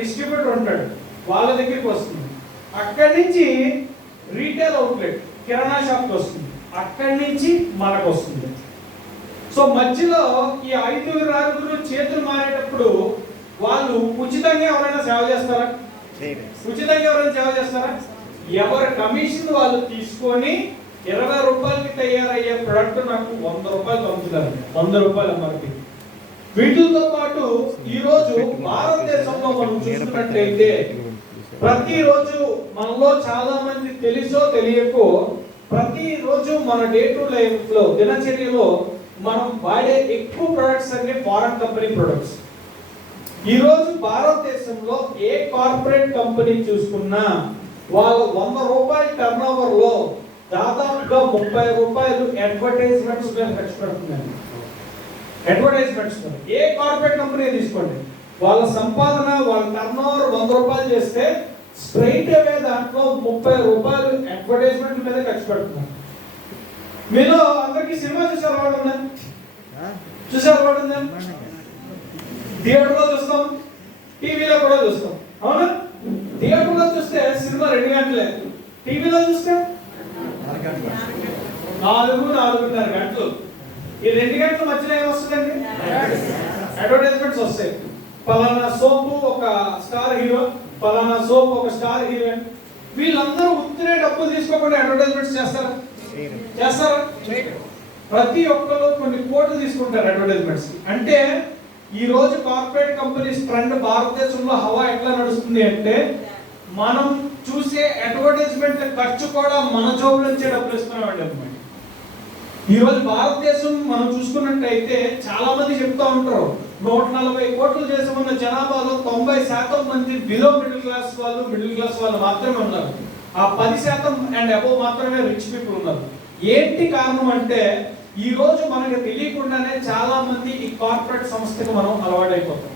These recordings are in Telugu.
డిస్ట్రిబ్యూటర్ ఉంటాడు, వాళ్ళ దగ్గరికి వస్తుంది. అక్కడి నుంచి రీటైల్ అవుట్లెట్ కిరాణా షాప్కి వస్తుంది, అక్కడి నుంచి మనకు వస్తుంది. సో మధ్యలో ఈ 5-6 చేతులు మారేటప్పుడు వాళ్ళు ఉచితంగా ఎవరైనా సేవ చేస్తారా? ఉచితంగా ఎవరైనా సేవ చేస్తారా? ఎవరి కమిషన్ వాళ్ళు తీసుకొని 20 రూపాయలకి తయారయ్యే ప్రొడక్ట్ నాకు 100 రూపాయలు పంపుతారు, 100 రూపాయలు అమ్మకి. వీటితో పాటు ఈ రోజు భారతదేశంలో మనం చూసుకున్నట్లయితే ప్రతిరోజు మనలో చాలా మంది తెలుసో తెలియకో ప్రతిరోజు మన డే టు లైఫ్ లో దినచర్యలో మనం వాడే ఎక్కువ ప్రొడక్ట్స్ అన్ని ఫారెన్ కంపెనీ ప్రొడక్ట్స్. ఈ రోజు భారతదేశంలో ఏ కార్పొరేట్ కంపెనీ చూసుకున్నా వాళ్ళు 100 రూపాయల టర్న్ ఓవర్ లో దాదాపుగా 30 రూపాయలు అడ్వర్టైజ్మెంట్స్ మీద ఖర్చు పెడుతుందండి. అడ్వర్టైజ్మెంట్స్ ఏ కార్పొరేట్ కంపెనీ తీసుకోండి, వాళ్ళ సంపాదన వాళ్ళ టర్న్ ఓవర్ 100 రూపాయలు చేస్తే స్ట్రైట్ అవే దాంట్లో 30 రూపాయలు అడ్వర్టైజ్మెంట్ మీద ఖర్చు పెడుతున్నారు. మీలో అందరికి సినిమా చూసే అలవాటు ఉందా? చూసే అలవాటు ఉందా? థియేటర్లో చూస్తాం, టీవీలో కూడా చూస్తాం, అవునా? థియేటర్లో చూస్తే సినిమా 2 గంటలే, టీవీలో చూస్తే 4-4.5 గంటలు. ఈ 2 గంటల మధ్యలో ఏమొస్తుందండి? అడ్వర్టైజ్మెంట్స్ వస్తాయి. పలానా సోపు ఒక స్టార్ హీరో, పలానా సోప్ ఒక స్టార్ హీరోయిన్. వీళ్ళందరూ ఉత్తరే డబ్బులు తీసుకోకుండా అడ్వర్టైజ్మెంట్స్ చేస్తారా? చేస్తారా? ప్రతి ఒక్కరు కొన్ని కోట్లు తీసుకుంటారు అడ్వర్టైజ్మెంట్స్. అంటే ఈ రోజు కార్పొరేట్ కంపెనీస్ ట్రెండ్ భారతదేశంలో హవా ఎట్లా నడుస్తుంది అంటే మనం చూసే అడ్వర్టైజ్మెంట్ ఖర్చు కూడా మన జోబు నుంచే డబ్బులు ఇస్తున్నామండి అన్నమాట. ఈ రోజు భారతదేశం మనం చూసుకున్నట్టయితే చాలా మంది చెప్తా ఉంటారు 140 కోట్లు దేశం ఉన్న జనాభాలో 90% మంది బిలో మిడిల్ క్లాస్ వాళ్ళు మాత్రమే ఉన్నారు. ఆ 10% అండ్ అబోవ్ మాత్రమే రిచ్ పీపుల్ ఉన్నారు. ఏంటి కారణం అంటే ఈ రోజు మనకు తెలియకుండానే చాలా మంది ఈ కార్పొరేట్ సంస్థకు మనం అలవాటైపోతాం.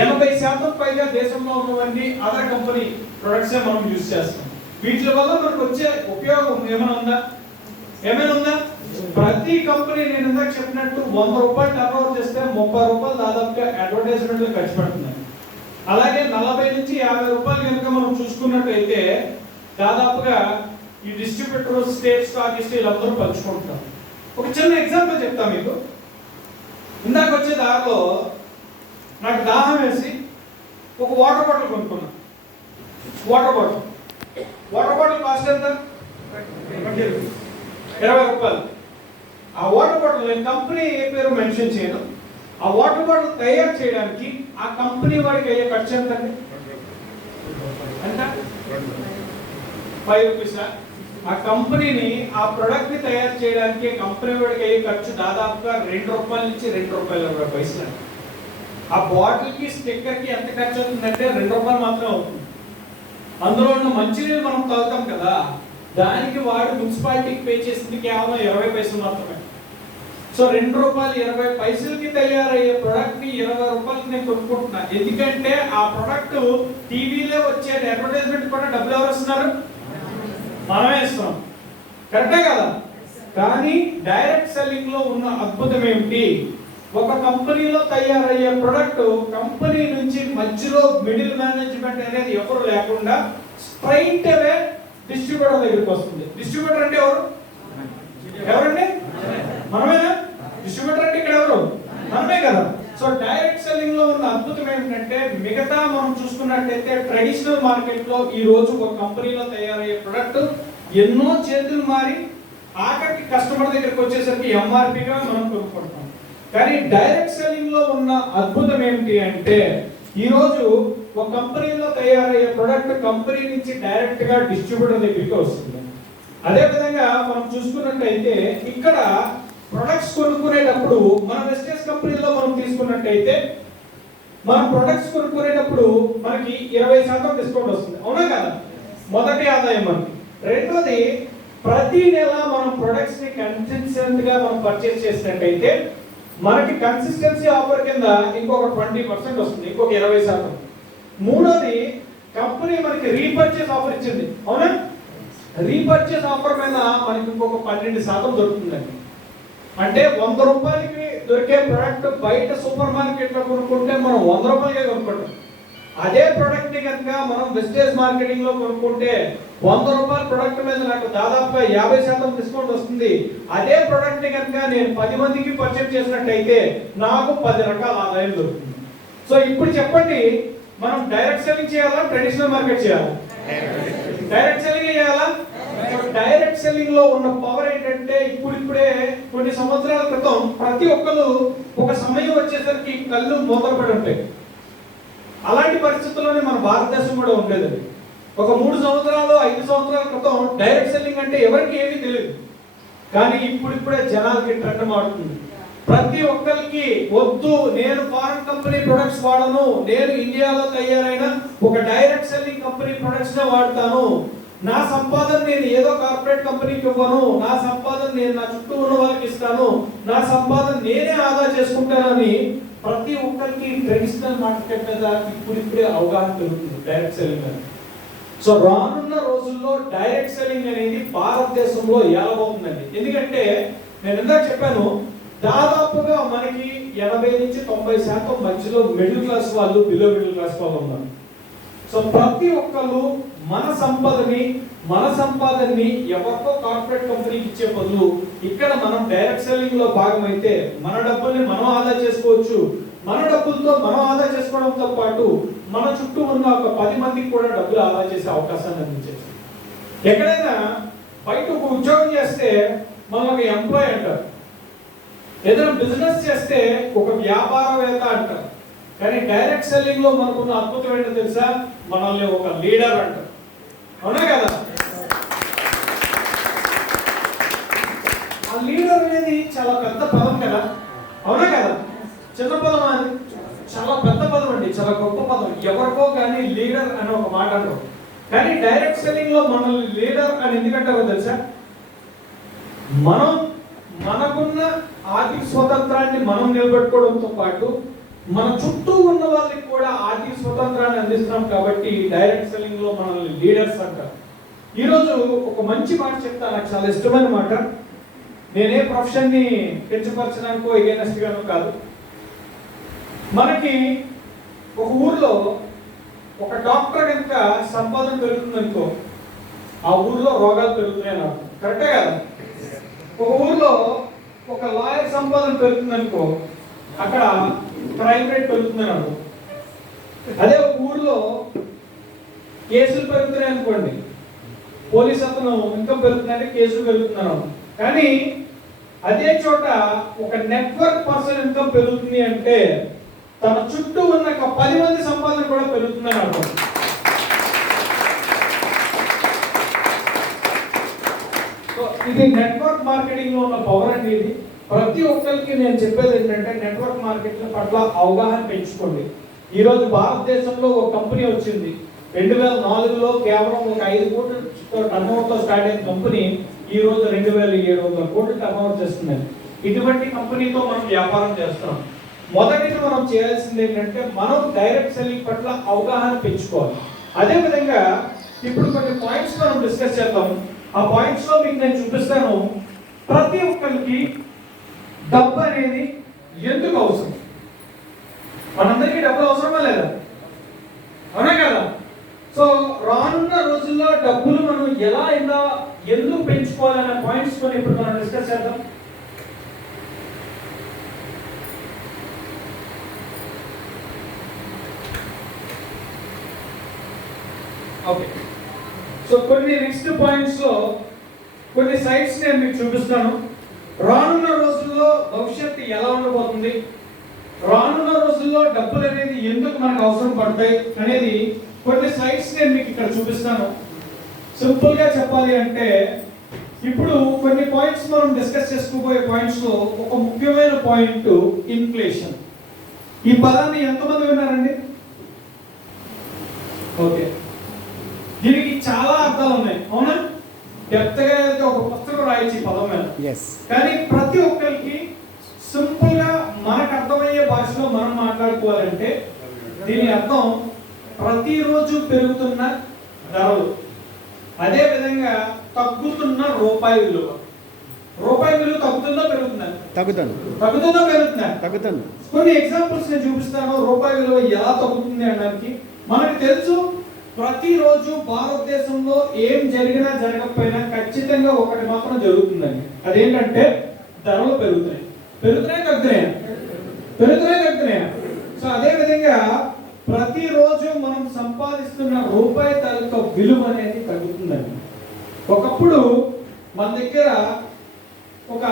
80% పైగా దేశంలో ఉన్నవన్నీ అదర్ కంపెనీ ప్రొడక్ట్సే మనం యూజ్ చేస్తాం. వీటి వల్ల మనకు వచ్చే ఉపయోగం ఏమైనా ఉందా? ప్రతి కంపెనీ నేను ఇందాక చెప్పినట్టు 100 రూపాయలు టర్న్ ఓవర్ చేస్తే 30 రూపాయలు దాదాపుగా అడ్వర్టైజ్మెంట్ ఖర్చు పెడుతున్నాయి. అలాగే 40 నుంచి 50 రూపాయలు కనుక మనం చూసుకున్నట్టయితే దాదాపుగా ఈ డిస్ట్రిబ్యూటర్, స్టేట్ స్టాకిస్ట్ వీళ్ళందరూ పంచుకుంటున్నారు. ఒక చిన్న ఎగ్జాంపుల్ చెప్తా మీకు. ఇందాక వచ్చే దారిలో నాకు దాహం వేసి ఒక వాటర్ బాటిల్ కొనుక్కున్నా. వాటర్ బాటిల్ కాస్ట్ ఎంత? 20 రూపాయలు. ఆ వాటర్ బాటిల్ నేను కంపెనీ ఏ పేరు మెన్షన్ చేయను. ఆ వాటర్ బాటిల్ తయారు చేయడానికి ఆ కంపెనీ వాడికి అయ్యే ఖర్చు ఎంత? ఎంత? 5 రూపీసా? ఆ కంపెనీని ఆ ప్రొడక్ట్ ని తయారు చేయడానికి కంపెనీ వాడికి అయ్యే ఖర్చు దాదాపుగా 2 రూపాయల నుంచి 2 రూపాయల 20 పైసలు. ఆ బాటిల్ కి స్టిక్కర్ కి ఎంత ఖర్చు అవుతుందంటే 2 రూపాయలు మాత్రమే అవుతుంది. అందులో ఉన్న మంచినీళ్ళు మనం తాగుతాం కదా, దానికి వాడు మున్సిపాలిటీకి పే చేసింది కేవలం 20 పైసలు మాత్రమే. సో 2 రూపాయలు 20 పైసలకి తయారయ్యే ప్రొడక్ట్ ని 20 రూపాయలకి నేను కొనుక్కుంటున్నా. ఎందుకంటే ఆ ప్రొడక్ట్ టీవీలో వచ్చే అడ్వర్టైజ్మెంట్ కూడా డబ్బులు ఎవరు ఇస్తున్నారు? మనమే ఇస్తున్నాం. కరెక్టే కదా? కానీ డైరెక్ట్ సెల్లింగ్ లో ఉన్న అద్భుతం ఏమిటి? ఒక కంపెనీలో తయారయ్యే ప్రొడక్ట్ కంపెనీ నుంచి మధ్యలో మిడిల్ మేనేజ్మెంట్ అనేది ఎవరు లేకుండా స్ట్రైట్ అవే డిస్ట్రిబ్యూటర్ దగ్గరికి వస్తుంది. డిస్ట్రిబ్యూటర్ అంటే ఎవరండి? మనమేనా? డిస్ట్రిబ్యూటర్ అంటే ఇక్కడ ఎవరు? మనమే కదా. సో డైరెక్ట్ సెల్లింగ్ లో ఉన్న అద్భుతం ఏంటంటే మిగతా మనం చూసుకున్నట్టయితే ట్రెడిషనల్ మార్కెట్ లో ఈ రోజు ఒక కంపెనీలో తయారయ్యే ప్రొడక్ట్ ఎన్నో చేతులు మారి ఆఖరికి కస్టమర్ దగ్గరికి వచ్చేసరికి ఎంఆర్పీగా మనం కొనుక్కుంటాం. కానీ డైరెక్ట్ సెల్లింగ్ లో ఉన్న అద్భుతం ఏంటి అంటే ఈ రోజు ఒక కంపెనీలో తయారయ్యే ప్రొడక్ట్ కంపెనీ నుంచి డైరెక్ట్ గా డిస్ట్రిబ్యూటర్ దగ్గరికి వస్తుంది. అదే విధంగా మనం చూసుకున్నట్టయితే ఇక్కడ ప్రొడక్ట్స్ కొనుక్కునేటప్పుడు మన వెస్టేజ్ కంపెనీలో మనం తీసుకున్నట్టయితే మనం ప్రొడక్ట్స్ కొనుక్కునేటప్పుడు మనకి 20% డిస్కౌంట్ వస్తుంది, అవునా కదా? మొదటి ఆదాయం మనకి. రెండోది, ప్రతి నెల మనం ప్రొడక్ట్స్ ని కన్సిస్టెంట్ గా మనం పర్చేస్ చేసినట్టయితే మనకి కన్సిస్టెన్సీ ఆఫర్ కింద ఇంకొక 20% వస్తుంది, ఇంకొక 20%. మూడోది, కంపెనీ మనకి రీపర్చేస్ ఆఫర్ ఇచ్చింది, అవునా? రీపర్చేస్ ఆఫర్ మీద మనకి ఇంకొక 12% దొరుకుతుందండి. అంటే 100 రూపాయలకి దొరికే ప్రొడక్ట్ బయట సూపర్ మార్కెట్ లో కొనుక్కుంటే మనం 100 రూపాయలకే కొనుక్కుంటాం. అదే ప్రొడక్ట్ ని కనుక మనం వెస్టేజ్ మార్కెటింగ్ లో కొనుక్కుంటే 100 రూపాయల ప్రొడక్ట్ మీద నాకు దాదాపుగా 50% డిస్కౌంట్ వస్తుంది. అదే ప్రొడక్ట్ ని కనుక నేను 10 మందికి పర్చేజ్ చేసినట్టయితే నాకు 10 రకాల ఆదాయం దొరుకుతుంది. సో ఇప్పుడు చెప్పండి, మనం డైరెక్ట్ సెల్లింగ్ చేయాలా, ట్రెడిషనల్ మార్కెట్ చేయాలా? డైరెక్ట్ సెల్లింగ్ చేయాలా? డైరెక్ట్ సెల్లింగ్ లో ఉన్న పవర్ ఏంటంటే ఇప్పుడిప్పుడే కొన్ని సంవత్సరాల క్రితం ప్రతి ఒక్కరు ఒక సమయం వచ్చేసరికి కళ్ళు మూతపడి ఉంటాయి. అలాంటి పరిస్థితుల్లోనే మన భారతదేశం కూడా ఉండేది. ఒక 3 సంవత్సరాలు 5 సంవత్సరాల క్రితం డైరెక్ట్ సెల్లింగ్ అంటే ఎవరికి ఏమీ తెలియదు. కానీ ఇప్పుడిప్పుడే జనాలకి ట్రెండ్ మారుతుంది. ప్రతి ఒక్కరికి వద్దు, నేను ఫారెన్ కంపెనీ ప్రొడక్ట్స్ వాడను, నేను ఇండియాలో తయారైన ఒక డైరెక్ట్ సెల్లింగ్ కంపెనీ ప్రొడక్ట్స్ నే వాడతాను, నా సంపాదన నేను ఏదో కార్పొరేట్ కంపెనీకి ఇవ్వను, నా సంపాదన నేను నా చుట్టూ ఉన్న వాళ్ళకి ఇస్తాను, నా సంపాదన నేనే ఆదా చేసుకుంటానని ప్రతి ఒక్కరికి ట్రెడిషనల్ మార్కెట్ మీద ఇప్పుడిప్పుడే అవగాహన పెరుగుతుంది డైరెక్ట్ సెల్లింగ్ అని. సో రానున్న రోజుల్లో డైరెక్ట్ సెల్లింగ్ అనేది భారతదేశంలో ఏలబోతుందండి. ఎందుకంటే నేను ఇందాక చెప్పాను, దాదాపుగా మనకి 80 నుంచి 90% మధ్యలో మిడిల్ క్లాస్ వాళ్ళు, బిలో మిడిల్ క్లాస్ వాళ్ళు ఉన్నారు. సో ప్రతి ఒక్కరు మన సంపాదనని ఎవరికో కార్పొరేట్ కంపెనీకి ఇచ్చే బదులు ఇక్కడ మనం డైరెక్ట్ సెల్లింగ్ లో భాగమైతే మన డబ్బుల్ని మనం ఆదా చేసుకోవచ్చు. మన డబ్బులతో మనం ఆదా చేసుకోవడంతో పాటు మన చుట్టూ ఉన్న ఒక 10 మందికి కూడా డబ్బులు ఆదా చేసే అవకాశాన్ని అందించేది. ఎక్కడైనా బయట ఒక ఉద్యోగం చేస్తే మనం ఒక ఎంప్లాయ్ అంటారు, ఏదైనా బిజినెస్ చేస్తే ఒక వ్యాపారవేత్త అంటారు. కానీ డైరెక్ట్ సెల్లింగ్ లో మనకున్న అద్భుతం ఏంటో తెలుసా? మనల్ని ఒక లీడర్ అంటారు. అవునా కదా? ఆ లీడర్ అనేది చాలా పెద్ద పదం కదా, అవునా కదా? చిన్న పదం అది, చాలా పెద్ద పదం అండి, చాలా గొప్ప పదం. ఎవరికో కానీ లీడర్ అని ఒక మాట అంటారు. కానీ డైరెక్ట్ సెల్లింగ్ లో మనల్ని లీడర్ అని ఎందుకంటారో తెలుసా? మనకున్న ఆర్థిక స్వతంత్రాన్ని మనం నిలబెట్టుకోవడంతో పాటు మన చుట్టూ ఉన్న వాళ్ళకి కూడా ఆర్థిక స్వతంత్రాన్ని అందిస్తున్నాం కాబట్టి డైరెక్ట్ సెల్లింగ్ లో మనల్ని లీడర్స్ అంటారు. ఈరోజు ఒక మంచి మాట చెప్తా, నాకు చాలా ఇష్టమైన మాట. నేనే ప్రొఫెషన్ ని పెంచపరచడానికో ఎగైనెస్ట్ గానో కాదు. మనకి ఒక ఊర్లో ఒక డాక్టర్ కనుక సంపాదన పెరుగుతుందనుకో, ఆ ఊర్లో రోగాలు పెరుగుతున్నాయి నాకు, కరెక్టే కదా? ఒక ఊర్లో ఒక లాయర్ సంపాదన పెరుగుతుందనుకో, అక్కడ క్రైమ్ రేట్ పెరుగుతుందని అనుకో. అదే ఒక ఊర్లో కేసులు పెరుగుతున్నాయి అనుకోండి, పోలీస్ అతను ఇన్కమ్ పెరుగుతుందంటే కేసులు పెరుగుతున్నాను. కానీ అదే చోట ఒక నెట్వర్క్ పర్సన్ ఇన్కమ్ పెరుగుతుంది అంటే తన చుట్టూ ఉన్న 10 మంది సంపాదన కూడా పెరుగుతుందని అర్థం. ఇది నెట్వర్క్ మార్కెటింగ్ లో ఉన్న పవర్ అండి. ఇది ప్రతి ఒక్కరికి నేను చెప్పేది ఏంటంటే నెట్వర్క్ మార్కెటింగ్ పట్ల అవగాహన పెంచుకోండి. ఈరోజు భారతదేశంలో ఒక కంపెనీ వచ్చింది. 2004లో కేవలం ఒక 5 కోట్ల టర్నోవర్తో స్టార్ట్ అయిన కంపెనీ ఈ రోజు 2700 కోట్లు టర్నోవర్ చేస్తుంది. ఇటువంటి కంపెనీతో మనం వ్యాపారం చేస్తున్నాం. మొదటిది మనం చేయాల్సింది ఏంటంటే మనం డైరెక్ట్ సెల్లింగ్ పట్ల అవగాహన పెంచుకోవాలి. అదే విధంగా ఇప్పుడు కొన్ని పాయింట్స్ మనం డిస్కస్ చేద్దాం. ఆ పాయింట్స్ లో మీకు నేను చూపిస్తాను. ప్రతి ఒక్కరికి డబ్బు అనేది ఎందుకు అవసరం? మనందరికీ డబ్బులు అవసరమా లేదా? అవునా కదా? సో రానున్న రోజుల్లో డబ్బులు మనం ఎలా ఎందుకు పెంచుకోవాలనే పాయింట్స్ కొని ఇప్పుడు మనం డిస్కస్ చేద్దాం. ఓకే, సో కొన్ని నెక్స్ట్ పాయింట్స్ లో కొన్ని సైట్స్ నేను మీకు చూపిస్తాను. రానున్న రోజుల్లో భవిష్యత్తు ఎలా ఉండబోతుంది, రానున్న రోజుల్లో డబ్బులు అనేది ఎందుకు మనకు అవసరం పడతాయి అనేది కొన్ని సైట్స్ నేను మీకు ఇక్కడ చూపిస్తాను. సింపుల్ గా చెప్పాలి అంటే ఇప్పుడు కొన్ని పాయింట్స్ మనం డిస్కస్ చేసుకోబోయే పాయింట్స్ లో ఒక ముఖ్యమైన పాయింట్ ఇన్ఫ్లేషన్. ఈ పదాన్ని ఎంతమంది విన్నారండి? ఓకే, దీనికి చాలా అర్థాలు ఉన్నాయి, అవునా? డెప్త్గా అయితే ఒక పుస్తకం రాయొచ్చు ఈ పదం మీద. కానీ ప్రతి ఒక్కరికి సింపుల్ గా మనకు అర్థమయ్యే భాషలో మనం మాట్లాడుకోవాలంటే దీని అర్థం ప్రతిరోజు పెరుగుతున్న ధరలు, అదే విధంగా తగ్గుతున్న రూపాయి విలువ. రూపాయి విలువ తగ్గుతుందా పెరుగుతుందా? తగ్గుతుందా పెరుగుతుందా? కొన్ని ఎగ్జాంపుల్స్ నేను చూపిస్తాను రూపాయి విలువ ఎలా తగ్గుతుంది అనడానికి. మనకు తెలుసు ప్రతిరోజు భారతదేశంలో ఏం జరిగినా జరగకపోయినా ఖచ్చితంగా ఒకటి మాత్రం జరుగుతుందండి. అదేంటంటే ధరలు పెరుగుతున్నాయి. పెరుగుతున్నాయా? సో అదే విధంగా ప్రతిరోజు మనం సంపాదిస్తున్న రూపాయి తాలూకా విలువ అనేది తగ్గుతుందండి. ఒకప్పుడు మన దగ్గర ఒక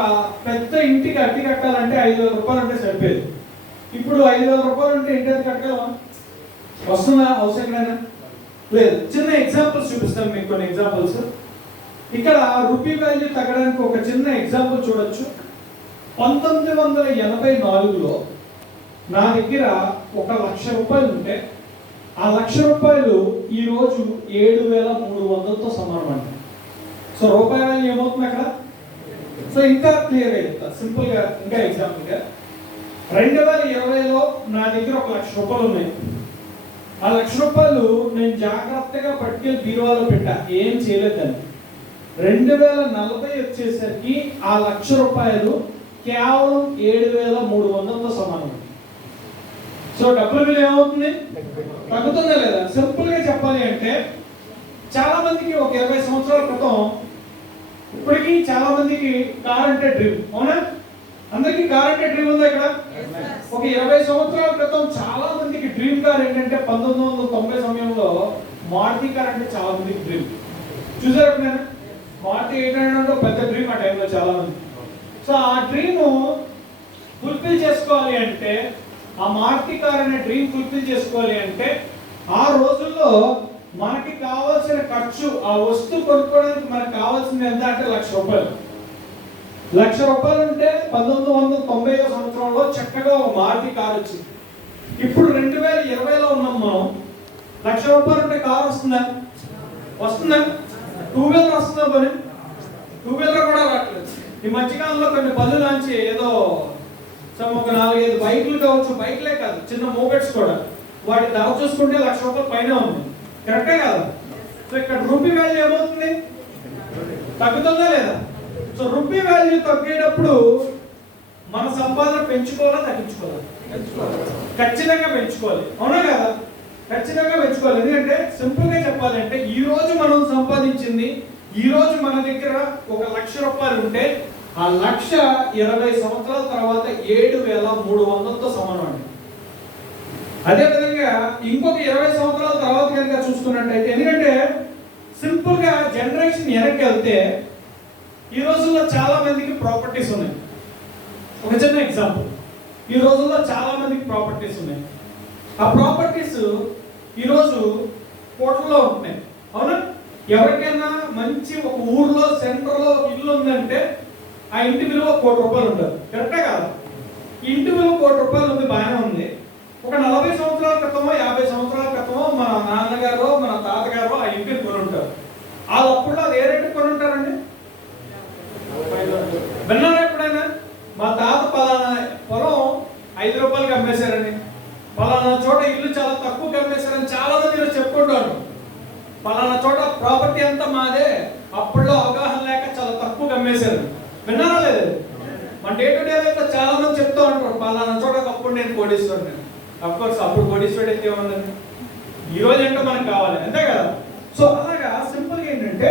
పెద్ద ఇంటికి అద్దె కట్టాలంటే 5,000 రూపాయలు అంటే సరిపోయేది. ఇప్పుడు 5,000 రూపాయలు ఉంటే ఇంటి అద్దె కట్టగలమా? వస్తుందా? అవసరమైనా లేదు. చిన్న ఎగ్జాంపుల్స్ చూపిస్తాను మీకు, కొన్ని ఎగ్జాంపుల్స్. ఇక్కడ రూపీ వాల్యూ తగ్గడానికి ఒక చిన్న ఎగ్జాంపుల్ చూడొచ్చు. 1984లో నా దగ్గర 1,00,000 రూపాయలు ఉంటే ఆ 1,00,000 రూపాయలు ఈరోజు 7,300తో సమానం అండి. సో రూపాయి వాల్యూ ఏమవుతుంది అక్కడ? సో ఇంకా క్లియర్ అవుతుంది సింపుల్ గా. ఇంకా ఎగ్జాంపుల్ గా 2020లో నా దగ్గర 1,00,000 రూపాయలు ఉన్నాయి. ఆ 1,00,000 రూపాయలు నేను జాగ్రత్తగా పట్టుకెళ్ళి బీరువాలో పెట్టా, ఏం చేయలేదని. 2040 వచ్చేసరికి ఆ 1,00,000 రూపాయలు కేవలం 7,300తో సమానం. సో డబ్బుల విలువ ఏమవుతుంది? తగ్గుతుందా లేదా? సింపుల్ గా చెప్పాలి అంటే చాలా మందికి ఒక 20 సంవత్సరాల క్రితం, ఇప్పటికీ చాలా మందికి కార్ అంటే డ్రీమ్. అవునా? అందరికి కార్ అంటే డ్రీమ్ ఉందా ఇక్కడ? ఒక 20 సంవత్సరాల క్రితం చాలా మందికి డ్రీమ్ కార్ ఏంటంటే 1990 సమయంలో మారుతి కార్ అంటే చాలా మందికి డ్రీమ్. చూసారు నేను మారుతి 800 పెద్ద డ్రీమ్ ఆ టైంలో చాలా మంది. సో ఆ డ్రీమ్ ఫుల్ఫిల్ చేసుకోవాలి అంటే, ఆ మారుతి కార్ అనే డ్రీమ్ ఫుల్ఫిల్ చేసుకోవాలి అంటే ఆ రోజుల్లో మనకి కావాల్సిన ఖర్చు, ఆ వస్తువు కొనుక్కోవడానికి మనకు కావాల్సింది ఎంత అంటే 1,00,000 రూపాయలు. 1,00,000 రూపాయలు ఉంటే 1990 సంవత్సరంలో చక్కగా ఒక మారుతి కార్ వచ్చింది. ఇప్పుడు 2020లో ఉన్నాం మనం. 1,00,000 రూపాయలు ఉంటే కార్ వస్తుందా? 2 వీలర్ వస్తుందా? పని 2 వీలర్ కూడా రావట్లేదు. ఈ మధ్యకాలంలో కొన్ని పనులు లాంచి ఏదో ఒక 4-5 బైకులు కావచ్చు, బైక్లే కాదు చిన్న మోపెట్స్ కూడా, వాటి ధర చూసుకుంటే 1,00,000 రూపాయల పైన ఉంది. కరెక్టే కదా? సో ఇక్కడ రూపీ వాల్యూ ఏమవుతుంది? తగ్గుతుందా లేదా? సో రూపీ వాల్యూ తగ్గేటప్పుడు మన సంపాదన పెంచుకోవాలా తగ్గించుకోవాలా? ఖచ్చితంగా పెంచుకోవాలి. అవునా కదా? ఖచ్చితంగా పెంచుకోవాలి. ఎందుకంటే సింపుల్ గా చెప్పాలంటే ఈ రోజు మనం సంపాదించింది, ఈ రోజు మన దగ్గర ఒక 1,00,000 రూపాయలు ఉంటే ఆ 1,00,000 20 సంవత్సరాల తర్వాత 7,300తో సమానం అండి. అదే విధంగా ఇంకొక 20 సంవత్సరాల తర్వాత కనుక చూసుకున్నట్టయితే, ఎందుకంటే సింపుల్ గా జనరేషన్ వెనక్కి వెళ్తే ఈ రోజుల్లో చాలా మందికి ప్రాపర్టీస్ ఉన్నాయి. ఒక చిన్న ఎగ్జాంపుల్, ఈ రోజుల్లో చాలా మందికి ప్రాపర్టీస్ ఉన్నాయి. ఆ ప్రాపర్టీస్ ఈరోజు కోట్లలో ఉంటున్నాయి. అవునా? ఎవరికైనా మంచి ఒక ఊర్లో సెంటర్లో ఇల్లు ఉందంటే ఆ ఇంటి విలువ 1 కోటి రూపాయలు ఉంటుంది. కరెక్టే కాదు? ఈ ఇంటి విలువ 1 కోటి రూపాయలు ఉంది, బాగానే ఉంది. ఒక 40 సంవత్సరాల క్రితమో 50 సంవత్సరాల క్రితమో మన నాన్నగారు మన తాతగారు ఆ ఇంటిని కొని ఉంటారు. వాళ్ళు అప్పుడు అది ఏ రేటు కొని ఉంటారండి? విన్నారా ఎప్పుడైనా? మా తాత పలానా పొలం 5 రూపాయలకి అమ్మేశారని, పలానా చోట ఇల్లు చాలా తక్కువకి అమ్మేశారని చాలా మంది చెప్పుకుంటారు. పలానా చోట ప్రాపర్టీ అంతా మాదే, అప్పుడులో అవగాహన లేక చాలా తక్కువకి అమ్మేశారు. విన్నారా లేదు? మన డే టు డే లైఫ్ లో చాలా మంది చెప్తూ ఉంటారు, పలానా చోట అప్పుడు నేను కోటీశ్వరుడు. అఫ్ కోర్స్ అప్పుడు కోటీశ్వరుడు అయితే ఏమన్నది, ఈ రోజు ఏంటో మనకు కావాలి, అంతే కదా? సో అలాగా సింపుల్ గా ఏంటంటే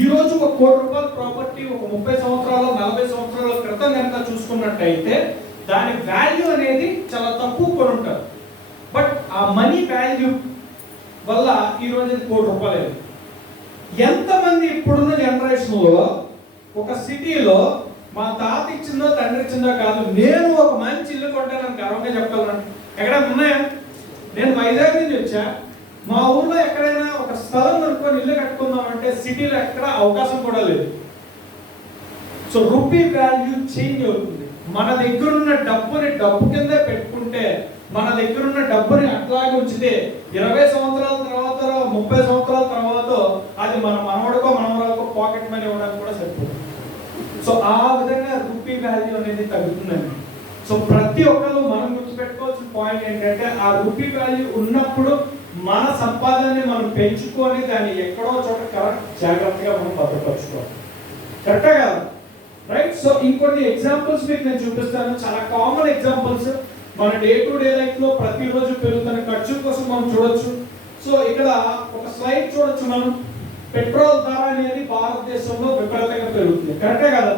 ఈ రోజు 1 కోటి రూపాయల ప్రాపర్టీ ఒక 30 సంవత్సరాలు 40 సంవత్సరాల క్రితం కనుక చూసుకున్నట్టయితే దాని వాల్యూ అనేది చాలా తక్కువ కొని ఉంటారు. బట్ ఆ మనీ వాల్యూ వల్ల ఈ రోజు 1 కోటి రూపాయలు. ఎంతమంది ఇప్పుడున్న జనరేషన్ లో ఒక సిటీలో మా తాత ఇచ్చిందో తండ్రి ఇచ్చిందో కాదు, నేను ఒక మంచి ఇల్లు కొంటానని గర్వంగా చెప్పగలను. ఎక్కడ ఉన్నాయా? నేను వైజాగ్ నుంచి వచ్చా, మా ఊర్లో ఎక్కడైనా ఒక స్థలం కొనుక్కొని ఇల్లు కట్టుకుందాం అంటే సిటీలో ఎక్కడ అవకాశం కూడా లేదు. సో రూపీ వాల్యూ చేంజ్ అవుతుంది. మన దగ్గర ఉన్న డబ్బుని డబ్బు కింద పెట్టుకుంటే, మన దగ్గర ఉన్న డబ్బుని అట్లాగే ఉంచితే 20 సంవత్సరాల తర్వాత 30 సంవత్సరాల తర్వాత అది మన మనవడికో మనవరాలకో పాకెట్ మనీ ఇవ్వడానికి కూడా సరిపోతుంది. సో ఆ విధంగా రూపీ వాల్యూ అనేది తగ్గుతుందండి. సో ప్రతి ఒక్కరు మనం గుర్తుపెట్టుకోవాల్సిన పాయింట్ ఏంటంటే ఆ రూపీ వాల్యూ ఉన్నప్పుడు మన సంపాదనని మనం పెంచుకొని దాన్ని ఎక్కడో చోట జాగ్రత్తగా మనం భద్రపరచుకోవాలి. కరెక్టా కదా? రైట్? సో ఇంకొన్ని ఎగ్జాంపుల్స్ మీకు నేను చూపిస్తాను, చాలా కామన్ ఎగ్జాంపుల్స్. మన డే టు డే లైఫ్ లో ప్రతిరోజు పెరుగుతున్న ఖర్చు కోసం మనం చూడొచ్చు. సో ఇక్కడ ఒక స్లైడ్ చూడొచ్చు మనం. పెట్రోల్ ధర అనేది భారతదేశంలో విపరీతంగా పెరుగుతుంది, కరెక్టే కదా?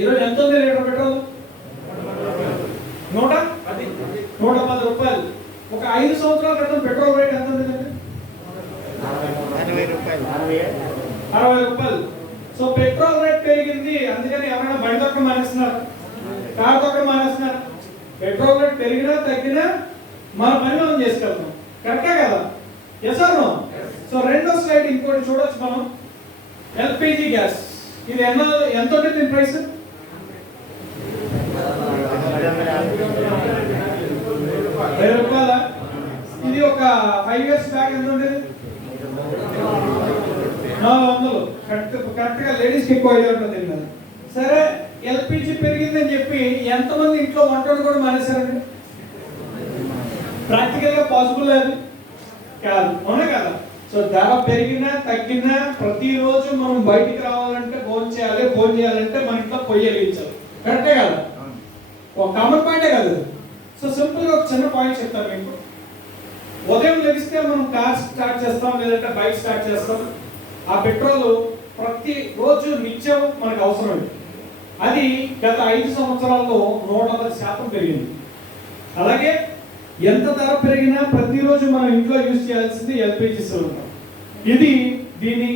ఈరోజు ఎంత ఉంది లీటర్ పెట్రోల్? 110 రూపాయలు. ఒక 5 సంవత్సరాల క్రితం పెట్రోల్ రేట్ ఎంత ఉంది? 60 రూపాయలు. సో పెట్రోల్ రేట్ పెరిగింది, అందుకని ఎవరైనా బండి తొక్కడం మానేస్తున్నారు, కారు తొక్కడం మానేస్తున్నారు. పెట్రోల్ రేట్ పెరిగినా తగ్గినా మన పని మనం చేసుకెళ్తాం, కరెక్టే కదా? Yes or no? సో రెండో స్లైడ్ ఇంకోటి చూడొచ్చు మనం. ఎల్పిజి గ్యాస్ ఇది ఎంత ఉంటుంది దీని ప్రైస్? 10 రూపాయల. ఇది ఒక 5 years బ్యాక్ ఎంత ఉండేది? 400. కరెక్ట్ గా లేడీస్ కి ఎక్కువ ఐడియా ఉంటుంది కదా. సరే, ఎల్పిజి పెరిగిందని చెప్పి ఎంతమంది ఇంట్లో వంటలు కూడా మానేశారండి? ప్రాక్టికల్ గా పాసిబుల్ లేదు కాదు, అవునా కదా? సో ధర పెరిగినా తగ్గినా ప్రతిరోజు మనం బయటికి రావాలంటే భోజనం చేయాలంటే మన ఇంట్లో పొయ్యి వెలిగించాలి, కరెక్టే కదా? ఒక కామన్ పాయింటే కదా. సో సింపుల్ గా ఒక చిన్న పాయింట్ చెప్తాను మీకు. ఉదయం లెగిస్తే మనం కార్ స్టార్ట్ చేస్తాం, లేదంటే బైక్ స్టార్ట్ చేస్తాం. ఆ పెట్రోల్ ప్రతి రోజు నిత్యం మనకు అవసరం. అది గత 5 సంవత్సరాల్లో 110% పెరిగింది. అలాగే ఎంత ధర పెరిగినా ప్రతిరోజు మనం ఇంట్లో యూజ్ చేయాల్సింది ఎల్పిజి సిలిండర్. దీని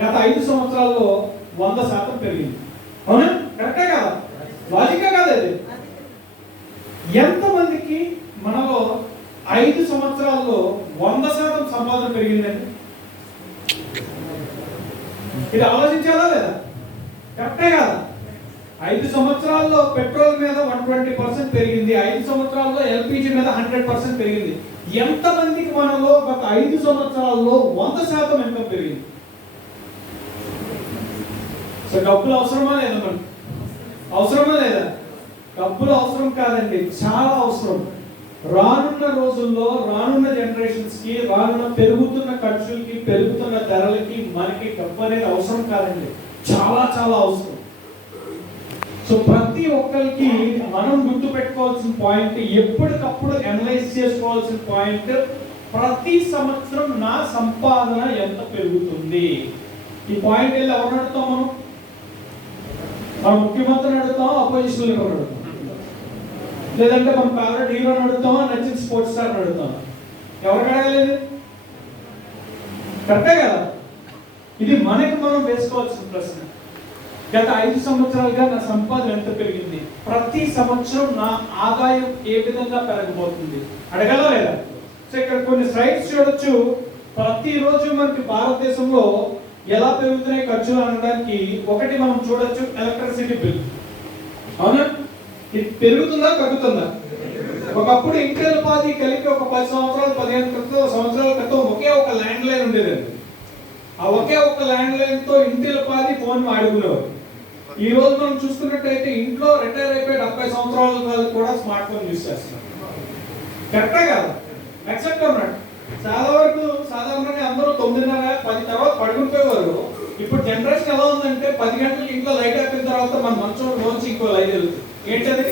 గత 5 సంవత్సరాల్లో 100% పెరిగింది, అవునా? కరెక్టే కదా? లాజిక్గా కాదు అది? ఎంతమందికి మనలో 5 సంవత్సరాల్లో 100% సంపాదన పెరిగిందండి? ఇది ఆలోచించాలా లేదా? కరెక్టే కదా? 5 సంవత్సరాల్లో పెట్రోల్ మీద 120% పెరిగింది, 5 సంవత్సరాల్లో ఎల్పిజి మీద 100% పెరిగింది. ఎంతమందికి మనలో గత 5 సంవత్సరాల్లో 100% ఇన్కమ్ పెరిగింది? సో డబ్బులు అవసరమా లేదా? మనకి అవసరమా లేదా? డబ్బులు అవసరం కాదండి, చాలా అవసరం. రానున్న రోజుల్లో, రానున్న జనరేషన్స్ కి, రానున్న పెరుగుతున్న ఖర్చులకి, పెరుగుతున్న ధరలకి మనకి డబ్బు అనేది అవసరం కాదండి, చాలా చాలా అవసరం. సో ప్రతి ఒక్కరికి మనం గుర్తు పెట్టుకోవాల్సిన పాయింట్, ఎప్పటికప్పుడు అనలైజ్ చేసుకోవాల్సిన పాయింట్, ప్రతి సంవత్సరం నా సంపాదన ఎంత పెరుగుతుంది? ఈ పాయింట్ వెళ్ళి ఎవరిని అడుగుతాం మనం? మన ముఖ్యమంత్రిని అడుగుతాం, అపోజిషన్ లీడర్ అడుగుతాం, లేదంటే మన ఫేవరెట్ హీరోని అడుగుతామా, నచ్చిన స్పోర్ట్స్ స్టార్ని అడుగుతాం? ఎవరికి అడగలేదు? కరెక్టే కదా? ఇది మనకి మనం వేసుకోవాల్సిన ప్రశ్న. గత 5 సంవత్సరాలుగా నా సంపాదన ఎంత పెరిగింది? ప్రతి సంవత్సరం నా ఆదాయం ఏ విధంగా పెరగబోతుంది? అడగలా లేదా? సో ఇక్కడ కొన్ని స్లైడ్స్ చూడొచ్చు. ప్రతిరోజు మనకి భారతదేశంలో ఎలా పెరుగుతున్నాయి ఖర్చులు అనడానికి ఒకటి మనం చూడొచ్చు, ఎలక్ట్రిసిటీ బిల్. అవునా? ఇది పెరుగుతుందా తగ్గుతుందా? ఒకప్పుడు ఇంటిల్లిపాది కలిపి ఒక 10 సంవత్సరాలు 15 సంవత్సరాల క్రితం ఒకే ఒక ల్యాండ్ లైన్ ఉండేదండి. ఆ ఒకే ఒక ల్యాండ్ లైన్ తో ఇంటిల్లిపాది ఫోన్ వాడుకునేవారు. ఈ రోజు మనం చూసుకున్నట్టయితే ఇంట్లో రిటైర్ అయిపోయి 70 సంవత్సరాల వాళ్ళు కూడా స్మార్ట్ ఫోన్ యూజ్ చేస్తున్నారు, కరెక్టే కదా? యాక్సెప్ట్ అన్నాడు. చాలా వరకు సాధారణంగా అందరూ 9:30 10 తర్వాత పడుకుంటేవారు. ఇప్పుడు జనరేషన్ ఎలా ఉందంటే 10 గంటలకు ఇంట్లో లైట్ అయిపోయిన తర్వాత మన మంచం రోజు ఇంకో లైట్ వెళ్తుంది. ఏంటది?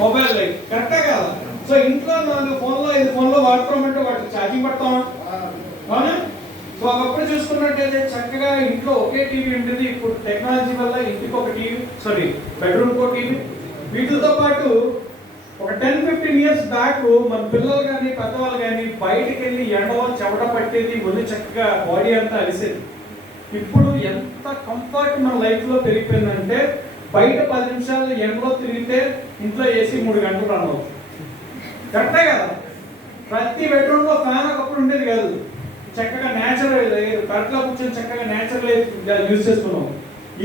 మొబైల్ లైట్, కరెక్టే కదా? సో ఇంట్లో 4 ఫోన్లో 5 ఫోన్లో వాడుకోమంటే వాటికి ఛార్జింగ్ పడతామా? అవునా? సో ఒకప్పుడు చూసుకున్నట్టయితే చక్కగా ఇంట్లో ఒకే టీవీ ఉండేది. ఇప్పుడు టెక్నాలజీ వల్ల ఇంటికి ఒక టీవీ, బెడ్రూమ్ కో టీవీ. వీటితో పాటు ఒక 10-15 years బ్యాక్ మన పిల్లలు కానీ పెద్దవాళ్ళు కానీ బయటికి వెళ్ళి ఎండలో చెమట పట్టేది, ఒళ్ళు చక్కగా బాడీ అంతా అలిసేది. ఇప్పుడు ఎంత కంఫర్ట్ మన లైఫ్లో పెరిగిపోయిందంటే బయట 10 నిమిషాలు ఎండలో తిరిగితే ఇంట్లో ఏసీ 3 గంటలు రన్ అవుతుంది, కరెక్టే కదా? ప్రతి బెడ్రూమ్లో ఫ్యాన్ ఒకప్పుడు ఉండేది కాదు, చక్కగా న్యాచురల్ ఎయిర్, కరెక్ట్గా కూర్చొని చక్కగా న్యాచురల్ ఎయిర్ యూజ్ చేసుకున్నాం.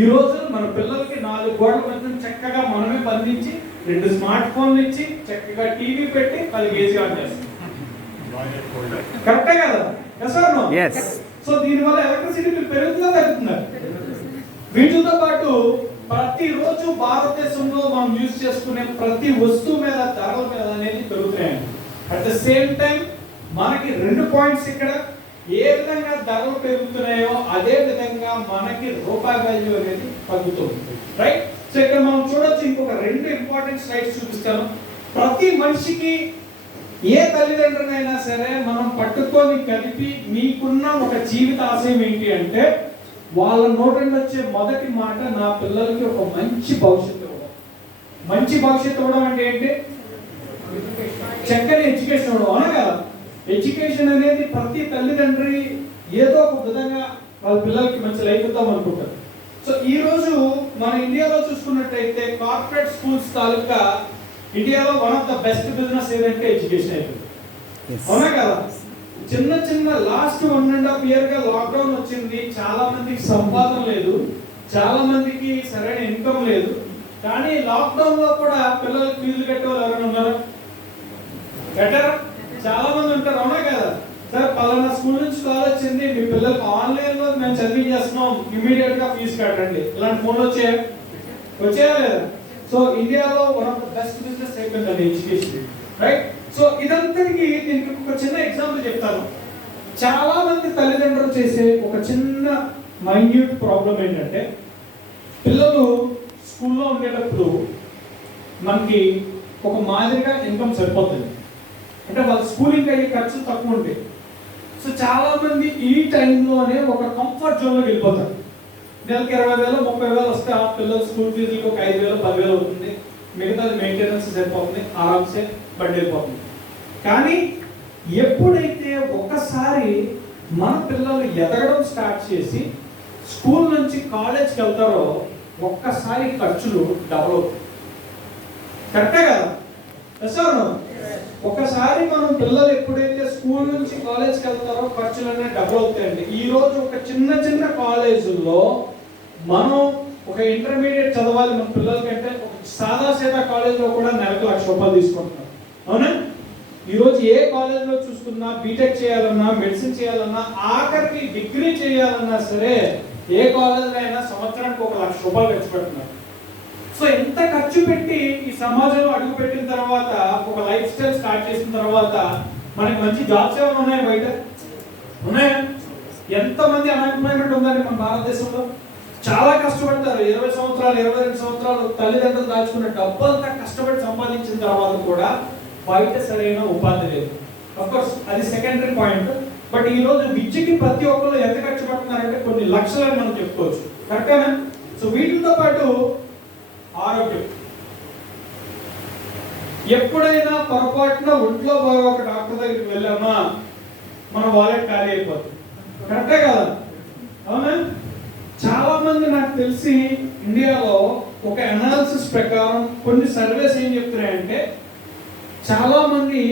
ఈ రోజు మన పిల్లలకి 4 గోడల మధ్య చక్కగా మనమే బంధించి 2 స్మార్ట్ ఫోన్లు ఇచ్చి చక్కగా టీవీ పెట్టి వాళ్ళకి ఏసీ ఆన్ చేస్తాం, కరెక్టే కదా? సో దీనివల్ల ఎలక్ట్రిసిటీ బిల్ పెరుగుతుందా తగ్గుతుందా? వీటితో పాటు ప్రతిరోజు భారతదేశంలో మనం యూజ్ చేసుకునే ప్రతి వస్తువు మీద ధరల మీద అనేది పెరుగుతాయండి. అట్ ద సేమ్ టైం మనకి 2 పాయింట్స్ ఇక్కడ. ఏ విధంగా ధరలు పెరుగుతున్నాయో అదే విధంగా మనకి రూపాయి వాల్యూ అనేది తగ్గుతుంది, రైట్? సో ఇక్కడ మనం చూడొచ్చు, ఇంకొక 2 ఇంపార్టెంట్ స్లైడ్స్ చూపిస్తాను. ప్రతి మనిషికి ఏ తల్లిదండ్రులైనా సరే మనం పట్టుకొని కలిపి మీకున్న ఒక జీవిత ఆశయం ఏంటి అంటే వాళ్ళ నోటి నుండి వచ్చే మొదటి మాట నా పిల్లలకి ఒక మంచి భవిష్యత్తు ఇవ్వడం. మంచి భవిష్యత్తు ఇవ్వడం అంటే ఏంటి? చక్కని ఎడ్యుకేషన్ ఇవ్వడం. అవునా కదా? ఎడ్యుకేషన్ అనేది ప్రతి తల్లిదండ్రి ఏదో ఒక విధంగా వాళ్ళ పిల్లలకి మంచి లైఫ్ ఇద్దాం అనుకుంటారు. సో ఈ రోజు మన ఇండియాలో చూసుకున్నట్టయితే కార్పొరేట్ స్కూల్స్ తాలూకా ఇండియాలో one of the best business ఏదంటే ఎడ్యుకేషన్ అయిపోయింది. అవునా కదా? చిన్న చిన్న లాస్ట్ 1.5 year గా లాక్డౌన్ వచ్చింది. చాలా మందికి సంపాదన లేదు, చాలా మందికి సరైన ఇన్కమ్ లేదు. కానీ లాక్డౌన్ లో కూడా పిల్లలకి ఫీజులు కట్టేవాళ్ళు ఎవరైనా ఉన్నారా? కట్టారా? చాలా మంది ఉంటారు. అవునా కదా? సరే పలానా స్కూల్ నుంచి కాల్ వచ్చింది, మీ పిల్లలకి ఆన్లైన్ లో మేము చదివించేస్తున్నాం, ఇమీడియట్ గా ఫీజు కట్టండి. ఇలాంటి ఫోన్లు వచ్చాయా లేదా? సో ఇండియాలో one of the best business అయిపోయింది ఎడ్యుకేషన్, రైట్? సో ఇదంతటికి దీనికి ఒక చిన్న ఎగ్జాంపుల్ చెప్తాను. చాలా మంది తల్లిదండ్రులు చేసే ఒక చిన్న మైన్యూట్ ప్రాబ్లం ఏంటంటే పిల్లలు స్కూల్లో ఉండేటప్పుడు మనకి ఒక మాదిరిగా ఇన్కమ్ సరిపోతుంది, అంటే వాళ్ళ స్కూలింగ్ అయ్యే ఖర్చులు తక్కువ ఉంటాయి. సో చాలా మంది ఈ టైంలోనే ఒక కంఫర్ట్ జోన్లోకి వెళ్ళిపోతారు. నెలకి 20,000 30,000 వస్తే ఆ పిల్లల స్కూల్ ఫీజులకు ఒక 5,000 10,000 అవుతుంది, మిగతాది మెయింటెనెన్స్ సరిపోతుంది, ఆరామ్సే బండి వెళ్ళిపోతుంది. కానీ ఎప్పుడైతే ఒకసారి మన పిల్లలు ఎదగడం స్టార్ట్ చేసి స్కూల్ నుంచి కాలేజ్కి వెళ్తారో ఒక్కసారి ఖర్చులు డబల్ అవుతాయి. కరెక్టే కదా? సార్ ఒకసారి మనం పిల్లలు ఎప్పుడైతే స్కూల్ నుంచి కాలేజ్కి వెళ్తారో ఖర్చులు అనేవి డబల్ అవుతాయండి. ఈ రోజు ఒక చిన్న చిన్న కాలేజీల్లో మనం ఒక ఇంటర్మీడియట్ చదవాలి మన పిల్లలకంటే ఒక సాదా కాలేజీలో కూడా నెలకు ₹1,00,000 తీసుకుంటున్నారు. అవునా? ఈరోజు ఏ కాలేజీలో చూసుకున్నా బీటెక్ చేయాలన్నా, మెడిసిన్ చేయాలన్నా, ఆఖరికి డిగ్రీ చేయాలన్నా సరే ఏ కాలేజీలో అయినా సంవత్సరానికి ఒక ₹1,00,000 ఖర్చు పెడుతున్నారు. సో ఎంత ఖర్చు పెట్టి ఈ సమాజంలో అడుగు పెట్టిన తర్వాత ఒక లైఫ్ స్టైల్ స్టార్ట్ చేసిన తర్వాత మనకి మంచి జాబ్స్ ఏమైనా ఉన్నాయా? బయట ఉన్నాయా? ఎంతమంది అన్ఎంప్లాయ్మెంట్ ఉందండి మన భారతదేశంలో? చాలా కష్టపడతారు. 20 సంవత్సరాలు 22 సంవత్సరాలు తల్లిదండ్రులు దాచుకున్న డబ్బంతా కష్టపడి సంపాదించిన తర్వాత కూడా బయట సరైన ఉపాధి లేదు. అఫ్కోర్స్ అది సెకండరీ పాయింట్. బట్ ఈ రోజు విద్యకి ప్రతి ఒక్కరు ఎంత ఖర్చు పడుతున్నారంటే కొన్ని లక్షలని మనం చెప్పుకోవచ్చు. కరెక్టేనా? సో వీటితో పాటు ఆరోగ్యం. ఎప్పుడైనా పొరపాటున ఒంట్లో బాగా ఒక డాక్టర్ దగ్గరికి వెళ్ళామా మన వాలెట్ ఖాళీ అయిపోతుంది. కరెక్టే కదా? అవునా? చాలా మంది నాకు తెలిసి ఇండియాలో ఒక అనాలిసిస్ ప్రకారం కొన్ని సర్వేస్ ఏం చెప్తున్నాయంటే చాలా మంది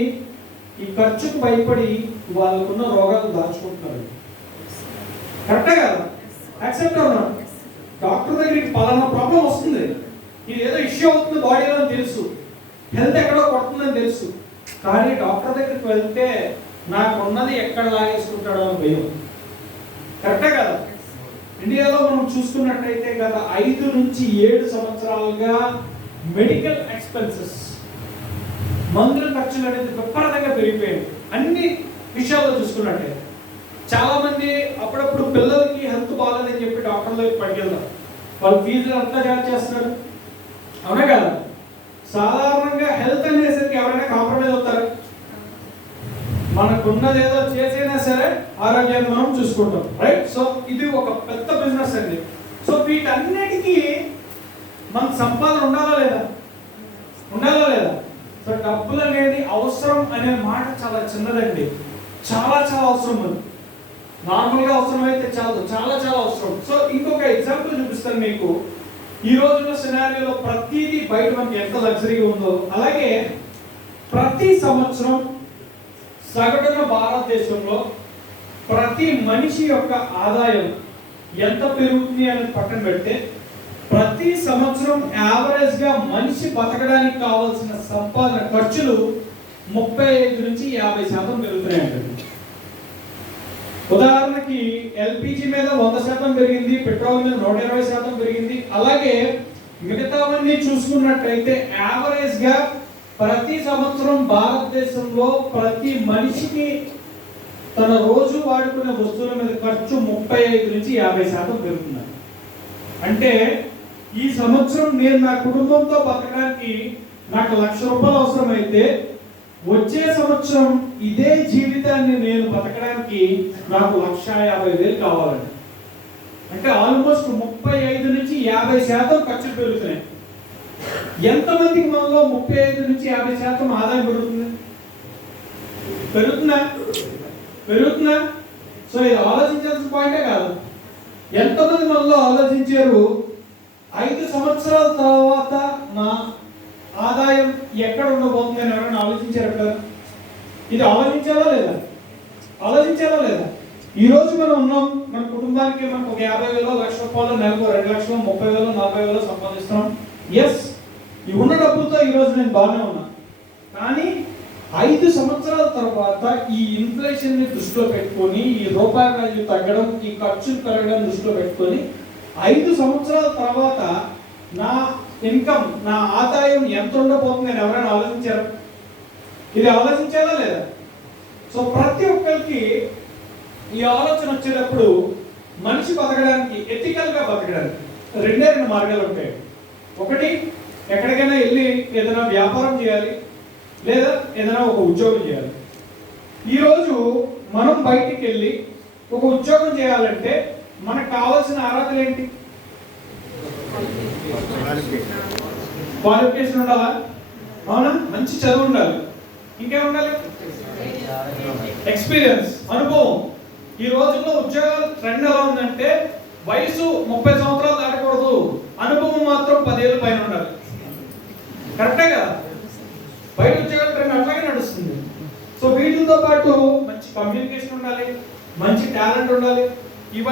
ఈ ఖర్చుకు భయపడి వాళ్ళకున్న రోగాలు దాచుకుంటున్నారు. కరెక్టే కదా? యాక్సెప్ట్ అవునా? డాక్టర్ దగ్గరికి పలానా ప్రాబ్లం వస్తుంది, ఇది ఏదో ఇష్యూ అవుతుంది బాడీలో అని తెలుసు, హెల్త్ ఎక్కడో కొడుతుందని తెలుసు, కానీ డాక్టర్ దగ్గరికి వెళ్తే నాకున్నది ఎక్కడ లాగేసుకుంటాడో అని భయం. కరెక్టే కదా? ఇండియాలో మనం చూసుకున్నట్టయితే గత 5 నుంచి 7 సంవత్సరాలుగా మెడికల్ ఎక్స్పెన్సెస్, మందుల ఖర్చులు అనేది విపరీతంగా పెరిగిపోయాయి. అన్ని విషయాల్లో చూసుకున్నట్టయితే చాలా మంది అప్పుడప్పుడు పిల్లలకి హెల్త్ బాగాలేదని చెప్పి డాక్టర్ల దగ్గరికి పట్టుకెళ్తారు. వాళ్ళు ఫీజులు అంతా చార్జ్ చేస్తున్నారు. అవునా కదా? సాధారణంగా హెల్త్ అనేసరికి ఎవరైనా కాంప్రమైజ్ అవుతారు? మనకున్నది ఏదో చేసైనా సరే ఆరోగ్యాన్ని మనం చూసుకుంటాం, రైట్? సో ఇది ఒక పెద్ద బిజినెస్ అండి. సో వీటన్నిటికీ మనకు సంపాదన ఉండాలా లేదా? ఉండాలా లేదా? సో డబ్బులు అనేది అవసరం అనే మాట చాలా చిన్నదండి, చాలా చాలా అవసరం. ఉంది నార్మల్గా అవసరం అయితే చాలు, చాలా చాలా అవసరం. సో ఇంకొక ఎగ్జాంపుల్ చూపిస్తాను మీకు. ఈ రోజున సినారియోలో ప్రతిదీ బయట మనకి ఎంత లగ్జరీగా ఉందో అలాగే ప్రతి సంవత్సరం సగటున భారతదేశంలో ప్రతి మనిషి యొక్క ఆదాయం ఎంత పెరుగుతుంది అని పక్కన పెడితే ప్రతి సంవత్సరం యావరేజ్ గా మనిషి బతకడానికి కావాల్సిన సంపాదన ఖర్చులు 35 నుంచి 50% పెరుగుతున్నాయండి. ఉదాహరణకి ఎల్పిజి మీద 100% పెరిగింది, పెట్రోల్ మీద 120% పెరిగింది. అలాగే మిగతావన్నీ చూసుకున్నట్టయితే యావరేజ్ గా ప్రతి సంవత్సరం భారతదేశంలో ప్రతి మనిషికి తన రోజు వాడుకునే వస్తువుల మీద ఖర్చు 35 నుంచి 50% పెరుగుతుంది. అంటే ఈ సంవత్సరం నేను నా కుటుంబంతో బతకడానికి నాకు 1,00,000 రూపాయలు అవసరమైతే వచ్చే సంవత్సరం ఇదే జీవితాన్ని నేను బతకడానికి నాకు 1,50,000 కావాలండి. అంటే ఆల్మోస్ట్ 35 నుంచి 50% ఖర్చులు పెరుగుతున్నాయి. ఎంతమందికి మనలో 35 నుంచి 50% ఆదాయం పెరుగుతుంది? పెరుగుతుందా? సో ఇది ఆలోచించాల్సిన పాయింటే కాదు. ఎంతమంది మనలో ఆలోచించారు 5 సంవత్సరాల తర్వాత నా ఆదాయం ఎక్కడ ఉండబోతుందని ఎవరైనా ఆలోచించారు? ఇది ఆలోచించాలా లేదా? ఈ రోజు మనం ఉన్నాం, మన కుటుంబానికి మనకు ఒక 50,000, 1,00,000 రూపాయలు, నెలకు 2,00,000, 30,000, 40,000 సంపాదిస్తున్నాం. ఎస్, ఈ ఉన్న డబ్బులతో ఈ రోజు నేను బాగానే ఉన్నా. కానీ 5 సంవత్సరాల తర్వాత ఈ ఇన్ఫ్లేషన్ ని దృష్టిలో పెట్టుకొని, ఈ రూపాయి వాల్యూ తగ్గడం, ఈ ఖర్చులు పెరగడం దృష్టిలో పెట్టుకొని 5 సంవత్సరాల తర్వాత నా ఇన్కమ్, నా ఆదాయం ఎంత ఉండబోతుందని ఎవరైనా ఆలోచించారు? ఇది ఆలోచించాలా లేదా? సో ప్రతి ఒక్కరికి ఈ ఆలోచన వచ్చేటప్పుడు మనిషి బతకడానికి, ఎథికల్ గా బతకడానికి 2 మార్గాలు ఉంటాయి. ఒకటి, ఎక్కడికైనా వెళ్ళి ఏదైనా వ్యాపారం చేయాలి, లేదా ఏదైనా ఒక ఉద్యోగం చేయాలి. ఈరోజు మనం బయటికి వెళ్ళి ఒక ఉద్యోగం చేయాలంటే మనకు కావాల్సిన అర్హతలు ఏంటి? క్వాలిఫికేషన్ ఉండాలా? అవునా? మంచి చదువు ఉండాలి. ఇంకేముండాలి? ఎక్స్పీరియన్స్, అనుభవం. ఈ రోజుల్లో ఉద్యోగాల ట్రెండ్ ఎలా ఉందంటే వయసు 30 సంవత్సరాలు దాటకూడదు, అనుభవం మాత్రం 10 ఏళ్ళ పైన ఉండాలి. కరెక్టే కదా? బయట ఉద్యోగాల ట్రెండ్ అట్లాగే నడుస్తుంది. సో వీటితో పాటు మంచి కమ్యూనికేషన్ ఉండాలి, మంచి టాలెంట్ ఉండాలి. ఇవన్నీ